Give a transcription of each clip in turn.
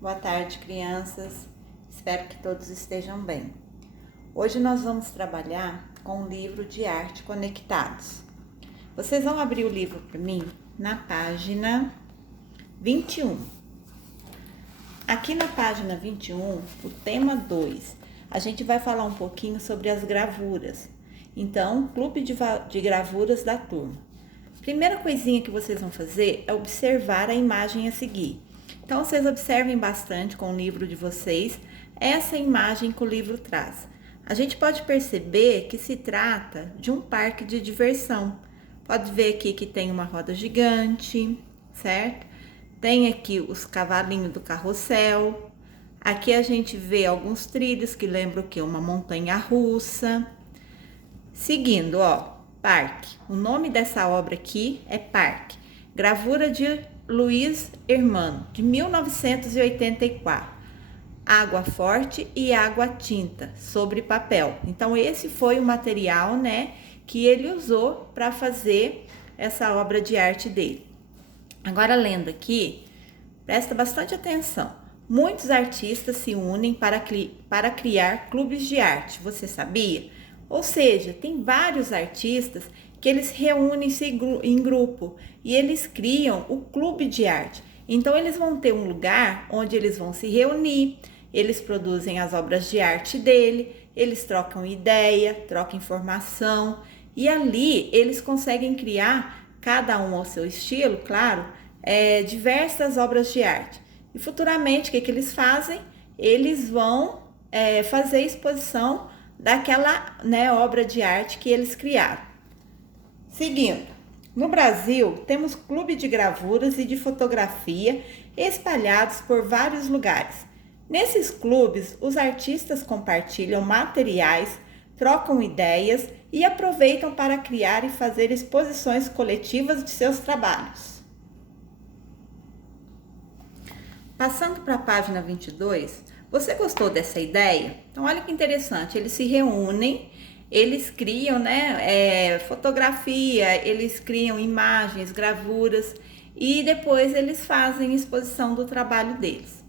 Boa tarde, crianças. Espero que todos estejam bem. Hoje nós vamos trabalhar com o livro de arte Conectados. Vocês vão abrir o livro para mim na página 21. Aqui na página 21, o tema 2, a gente vai falar um pouquinho sobre as gravuras. Então, clube de gravuras da turma. Primeira coisinha que vocês vão fazer é observar a imagem a seguir. Então, vocês observem bastante com o livro de vocês essa imagem que o livro traz. A gente pode perceber que se trata de um parque de diversão. Pode ver aqui que tem uma roda gigante, certo? Tem aqui os cavalinhos do carrossel. Aqui a gente vê alguns trilhos que lembram o quê? Uma montanha russa. Seguindo, parque. O nome dessa obra aqui é Parque. Gravura de Luiz Hermano, de 1984. Água forte e água tinta sobre papel. Então, esse foi o material, que ele usou para fazer essa obra de arte dele. Agora, lendo aqui, presta bastante atenção. Muitos artistas se unem para criar clubes de arte. Você sabia? Ou seja, tem vários artistas que eles reúnem-se em grupo e eles criam o clube de arte. Então, eles vão ter um lugar onde eles vão se reunir, eles produzem as obras de arte dele, eles trocam ideia, trocam informação e ali eles conseguem criar, cada um ao seu estilo, claro, diversas obras de arte. E futuramente, o que eles fazem? Eles vão fazer exposição daquela obra de arte que eles criaram. Seguindo, no Brasil temos clube de gravuras e de fotografia espalhados por vários lugares. Nesses clubes, os artistas compartilham materiais, trocam ideias e aproveitam para criar e fazer exposições coletivas de seus trabalhos. Passando para a página 22, você gostou dessa ideia? Então, olha que interessante, eles se reúnem, eles criam fotografia, eles criam imagens, gravuras e depois eles fazem exposição do trabalho deles.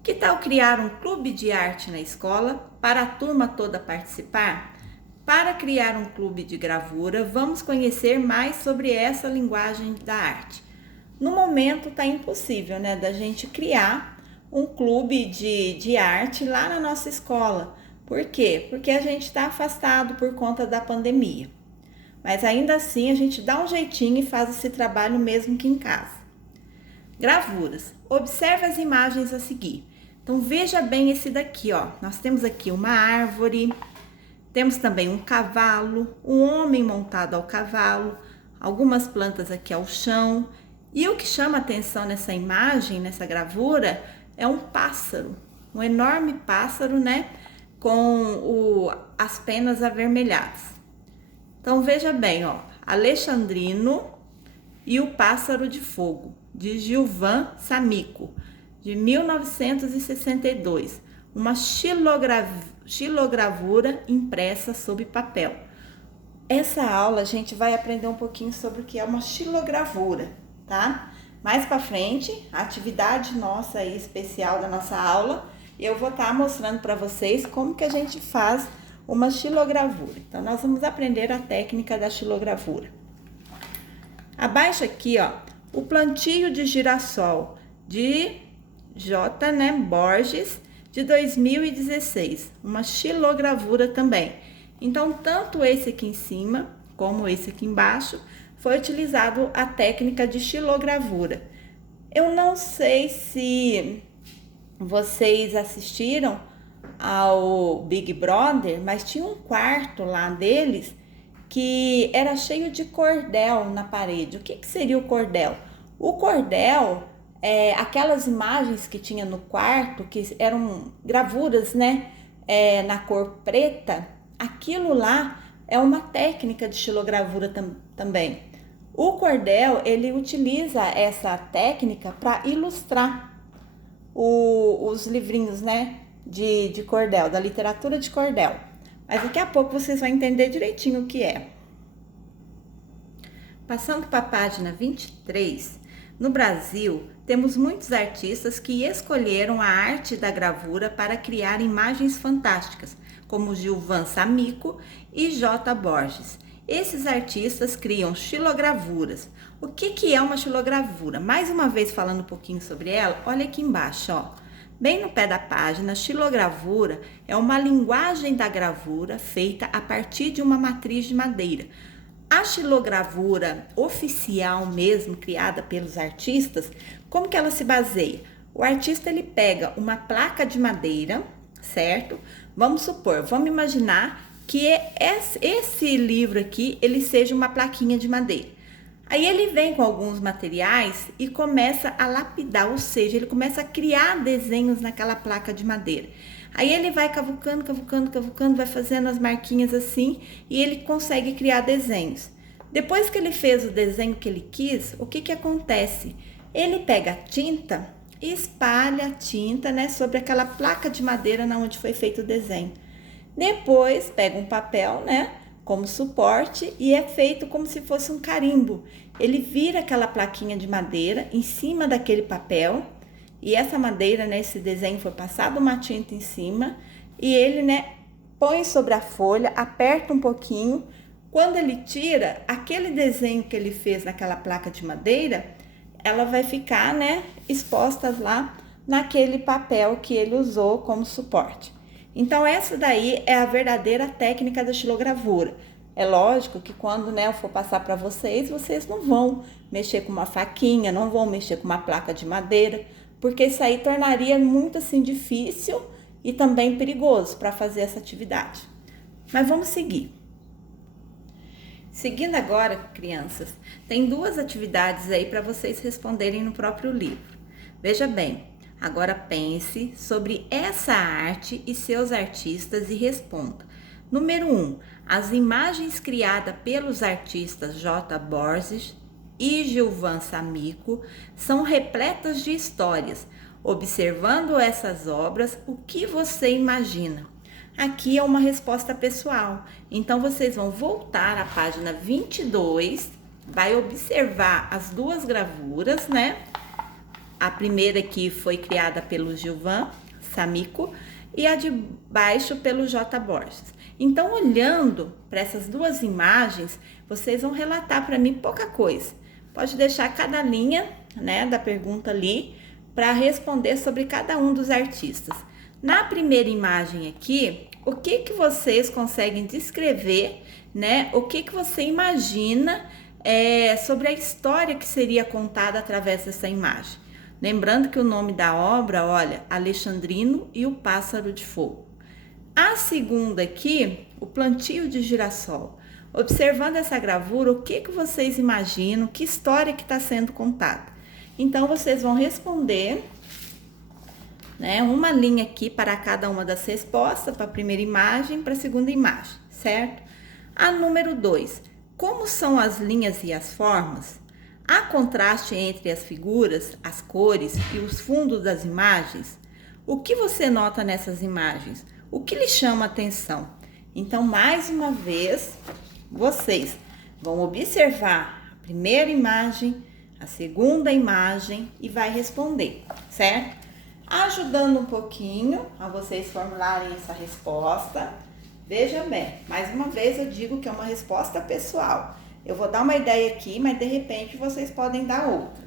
Que tal criar um clube de arte na escola para a turma toda participar? Para criar um clube de gravura, vamos conhecer mais sobre essa linguagem da arte. No momento está impossível, da gente criar um clube de arte lá na nossa escola. Por quê? Porque a gente está afastado por conta da pandemia. Mas ainda assim a gente dá um jeitinho e faz esse trabalho mesmo que em casa. Gravuras. Observe as imagens a seguir. Então veja bem esse daqui, Nós temos aqui uma árvore, temos também um cavalo, um homem montado ao cavalo, algumas plantas aqui ao chão. E o que chama atenção nessa imagem, nessa gravura, é um pássaro, um enorme pássaro, com as penas avermelhadas. Então veja bem, Alexandrino e o Pássaro de Fogo, de Gilvan Samico, de 1962, uma xilogravura impressa sobre papel. Essa aula a gente vai aprender um pouquinho sobre o que é uma xilogravura, tá? Mais para frente, a atividade nossa aí especial da nossa aula, eu vou estar mostrando para vocês como que a gente faz uma xilogravura. Então, nós vamos aprender a técnica da xilogravura. Abaixo aqui, o plantio de girassol de J. Borges, de 2016. Uma xilogravura também. Então, tanto esse aqui em cima, como esse aqui embaixo, foi utilizado a técnica de xilogravura. Eu não sei se vocês assistiram ao Big Brother, mas tinha um quarto lá deles que era cheio de cordel na parede. O que seria o cordel? O cordel é aquelas imagens que tinha no quarto, que eram gravuras, na cor preta. Aquilo lá é uma técnica de xilogravura também. O cordel, ele utiliza essa técnica para ilustrar os livrinhos, de cordel, da literatura de cordel. Mas daqui a pouco vocês vão entender direitinho o que é. Passando para a página 23, no Brasil, temos muitos artistas que escolheram a arte da gravura para criar imagens fantásticas, como Gilvan Samico e J. Borges. Esses artistas criam xilogravuras. O que é uma xilogravura? Mais uma vez falando um pouquinho sobre ela, olha aqui embaixo, ó. Bem no pé da página, xilogravura é uma linguagem da gravura feita a partir de uma matriz de madeira. A xilogravura oficial mesmo, criada pelos artistas, como que ela se baseia? O artista ele pega uma placa de madeira, certo? Vamos supor, vamos imaginar que esse livro aqui, ele seja uma plaquinha de madeira. Aí ele vem com alguns materiais e começa a lapidar, ou seja, ele começa a criar desenhos naquela placa de madeira. Aí ele vai cavucando, vai fazendo as marquinhas assim e ele consegue criar desenhos. Depois que ele fez o desenho que ele quis, o que acontece? Ele pega a tinta e espalha a tinta, né, sobre aquela placa de madeira onde foi feito o desenho. Depois pega um papel, né, como suporte e é feito como se fosse um carimbo. Ele vira aquela plaquinha de madeira em cima daquele papel e essa madeira, né, esse desenho foi passado uma tinta em cima e ele, né, põe sobre a folha, aperta um pouquinho. Quando ele tira, aquele desenho que ele fez naquela placa de madeira, ela vai ficar, né, exposta lá naquele papel que ele usou como suporte. Então, essa daí é a verdadeira técnica da xilogravura. É lógico que quando, né, eu for passar para vocês, vocês não vão mexer com uma faquinha, não vão mexer com uma placa de madeira, porque isso aí tornaria muito assim difícil e também perigoso para fazer essa atividade. Mas vamos seguir. Seguindo agora, crianças, tem duas atividades aí para vocês responderem no próprio livro. Veja bem, agora pense sobre essa arte e seus artistas e responda. Número 1. As imagens criadas pelos artistas J. Borges e Gilvan Samico são repletas de histórias. Observando essas obras, o que você imagina? Aqui é uma resposta pessoal. Então, vocês vão voltar à página 22, vai observar as duas gravuras, né? A primeira aqui foi criada pelo Gilvan Samico e a de baixo pelo J. Borges. Então, olhando para essas duas imagens, vocês vão relatar para mim pouca coisa. Pode deixar cada linha, né, da pergunta ali para responder sobre cada um dos artistas. Na primeira imagem aqui, o que vocês conseguem descrever, né? O que você imagina sobre a história que seria contada através dessa imagem? Lembrando que o nome da obra, olha, Alexandrino e o Pássaro de Fogo. A segunda aqui, o plantio de girassol. Observando essa gravura, o que vocês imaginam? Que história que está sendo contada? Então, vocês vão responder, né, uma linha aqui para cada uma das respostas, para a primeira imagem, para a segunda imagem, certo? A número 2, como são as linhas e as formas? Há contraste entre as figuras, as cores e os fundos das imagens? O que você nota nessas imagens? O que lhe chama a atenção? Então, mais uma vez, vocês vão observar a primeira imagem, a segunda imagem e vai responder, certo? Ajudando um pouquinho a vocês formularem essa resposta. Veja bem, mais uma vez eu digo que é uma resposta pessoal. Eu vou dar uma ideia aqui, mas de repente vocês podem dar outra.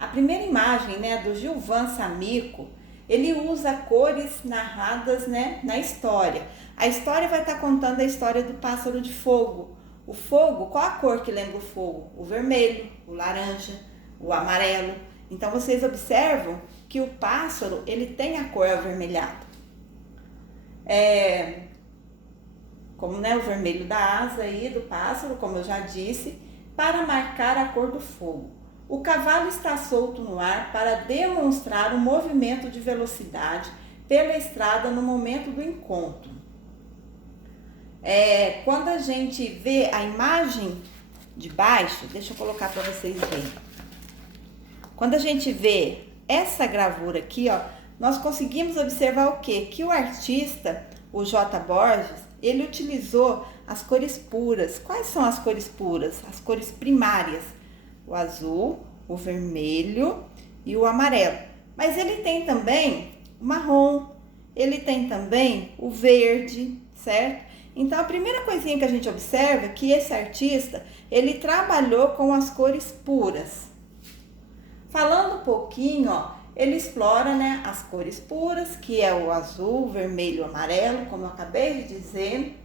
A primeira imagem, né, do Gilvan Samico, ele usa cores narradas, né, na história. A história vai estar contando a história do pássaro de fogo. O fogo, qual a cor que lembra o fogo? O vermelho, o laranja, o amarelo. Então, vocês observam que o pássaro, ele tem a cor avermelhada. Como, né, o vermelho da asa aí do pássaro, como eu já disse, para marcar a cor do fogo. O cavalo está solto no ar para demonstrar o movimento de velocidade pela estrada no momento do encontro. Quando a gente vê a imagem de baixo, deixa eu colocar para vocês verem. Quando a gente vê essa gravura aqui, ó, nós conseguimos observar o quê? Que o artista, o J. Borges, ele utilizou as cores puras. Quais são as cores puras? As cores primárias. O azul, o vermelho e o amarelo. Mas ele tem também o marrom, ele tem também o verde, certo? Então, a primeira coisinha que a gente observa é que esse artista, ele trabalhou com as cores puras. Falando um pouquinho, ó, ele explora, né, as cores puras, que é o azul, vermelho, amarelo, como eu acabei de dizer.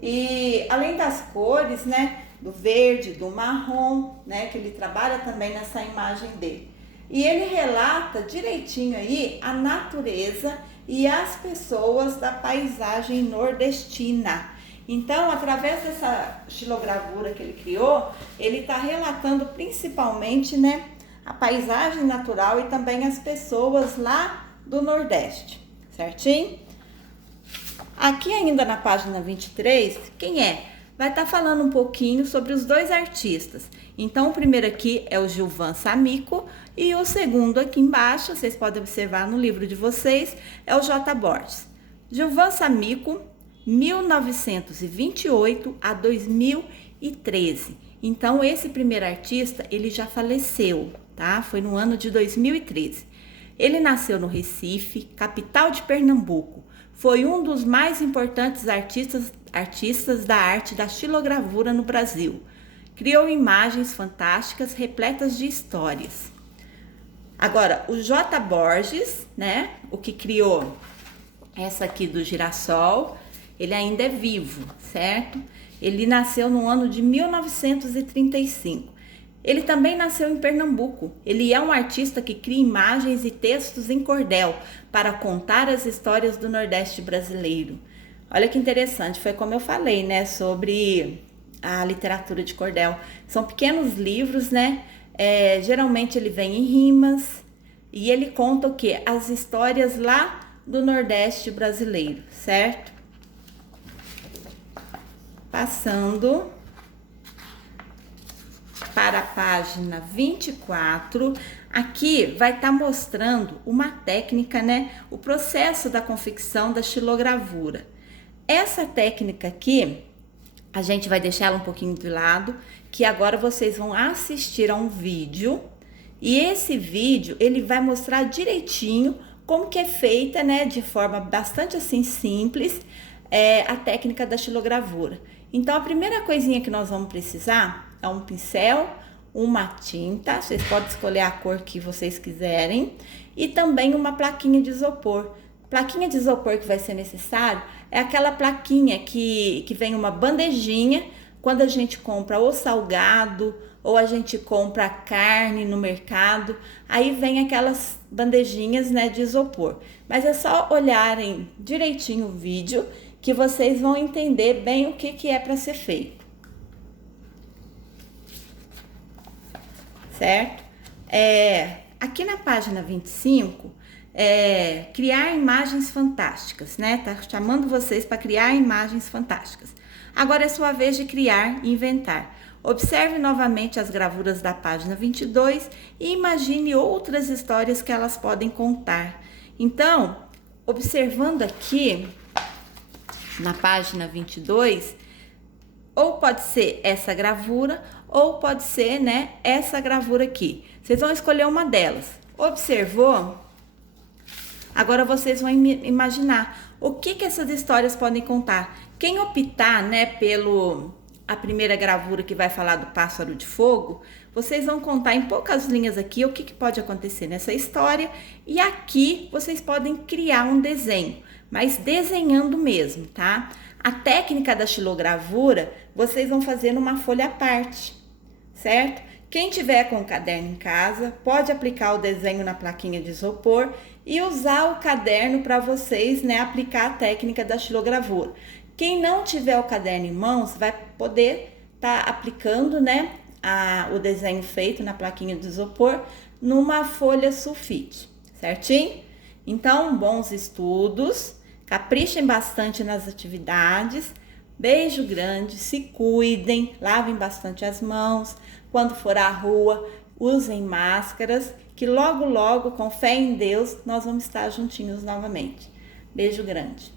E além das cores, né, do verde, do marrom, né, que ele trabalha também nessa imagem dele. E ele relata direitinho aí a natureza e as pessoas da paisagem nordestina. Então, através dessa xilogravura que ele criou, ele está relatando principalmente, né, a paisagem natural e também as pessoas lá do Nordeste, certinho? Aqui ainda na página 23, quem é? Vai estar falando um pouquinho sobre os dois artistas. Então, o primeiro aqui é o Gilvan Samico e o segundo aqui embaixo, vocês podem observar no livro de vocês, é o J. Borges. Gilvan Samico, 1928 a 2013. Então, esse primeiro artista, ele já faleceu, tá? Foi no ano de 2013. Ele nasceu no Recife, capital de Pernambuco. Foi um dos mais importantes artistas da arte da xilogravura no Brasil. Criou imagens fantásticas, repletas de histórias. Agora, o J. Borges, né, o que criou essa aqui do girassol, ele ainda é vivo, certo? Ele nasceu no ano de 1935. Ele também nasceu em Pernambuco. Ele é um artista que cria imagens e textos em cordel para contar as histórias do Nordeste brasileiro. Olha que interessante, foi como eu falei, né, sobre a literatura de cordel. São pequenos livros, né? Geralmente ele vem em rimas e ele conta o quê? As histórias lá do Nordeste brasileiro, certo? Passando para a página 24, aqui vai estar mostrando uma técnica, né? O processo da confecção da xilogravura. Essa técnica aqui, a gente vai deixar ela um pouquinho de lado, que agora vocês vão assistir a um vídeo. E esse vídeo, ele vai mostrar direitinho como que é feita, né? De forma bastante assim simples, a técnica da xilogravura. Então, a primeira coisinha que nós vamos precisar é um pincel, uma tinta, vocês podem escolher a cor que vocês quiserem, e também uma plaquinha de isopor. Plaquinha de isopor que vai ser necessário é aquela plaquinha que vem uma bandejinha, quando a gente compra ou salgado, ou a gente compra carne no mercado, aí vem aquelas bandejinhas, né, de isopor. Mas é só olharem direitinho o vídeo que vocês vão entender bem o que é para ser feito. Certo? Aqui na página 25, criar imagens fantásticas, né? Tá chamando vocês para criar imagens fantásticas. Agora é sua vez de criar e inventar. Observe novamente as gravuras da página 22 e imagine outras histórias que elas podem contar. Então, observando aqui na página 22, ou pode ser essa gravura, ou pode ser, né, essa gravura aqui. Vocês vão escolher uma delas. Observou? Agora vocês vão imaginar o que essas histórias podem contar. Quem optar, né, a primeira gravura que vai falar do pássaro de fogo, vocês vão contar em poucas linhas aqui o que pode acontecer nessa história. E aqui vocês podem criar um desenho, mas desenhando mesmo, tá? A técnica da xilogravura, vocês vão fazer numa folha à parte, certo? Quem tiver com o caderno em casa, pode aplicar o desenho na plaquinha de isopor e usar o caderno para vocês, né, aplicar a técnica da xilogravura. Quem não tiver o caderno em mãos, vai poder estar aplicando, né, o desenho feito na plaquinha de isopor numa folha sulfite, certinho? Então, bons estudos, caprichem bastante nas atividades, beijo grande, se cuidem, lavem bastante as mãos, quando for à rua, usem máscaras, que logo, logo, com fé em Deus, nós vamos estar juntinhos novamente. Beijo grande.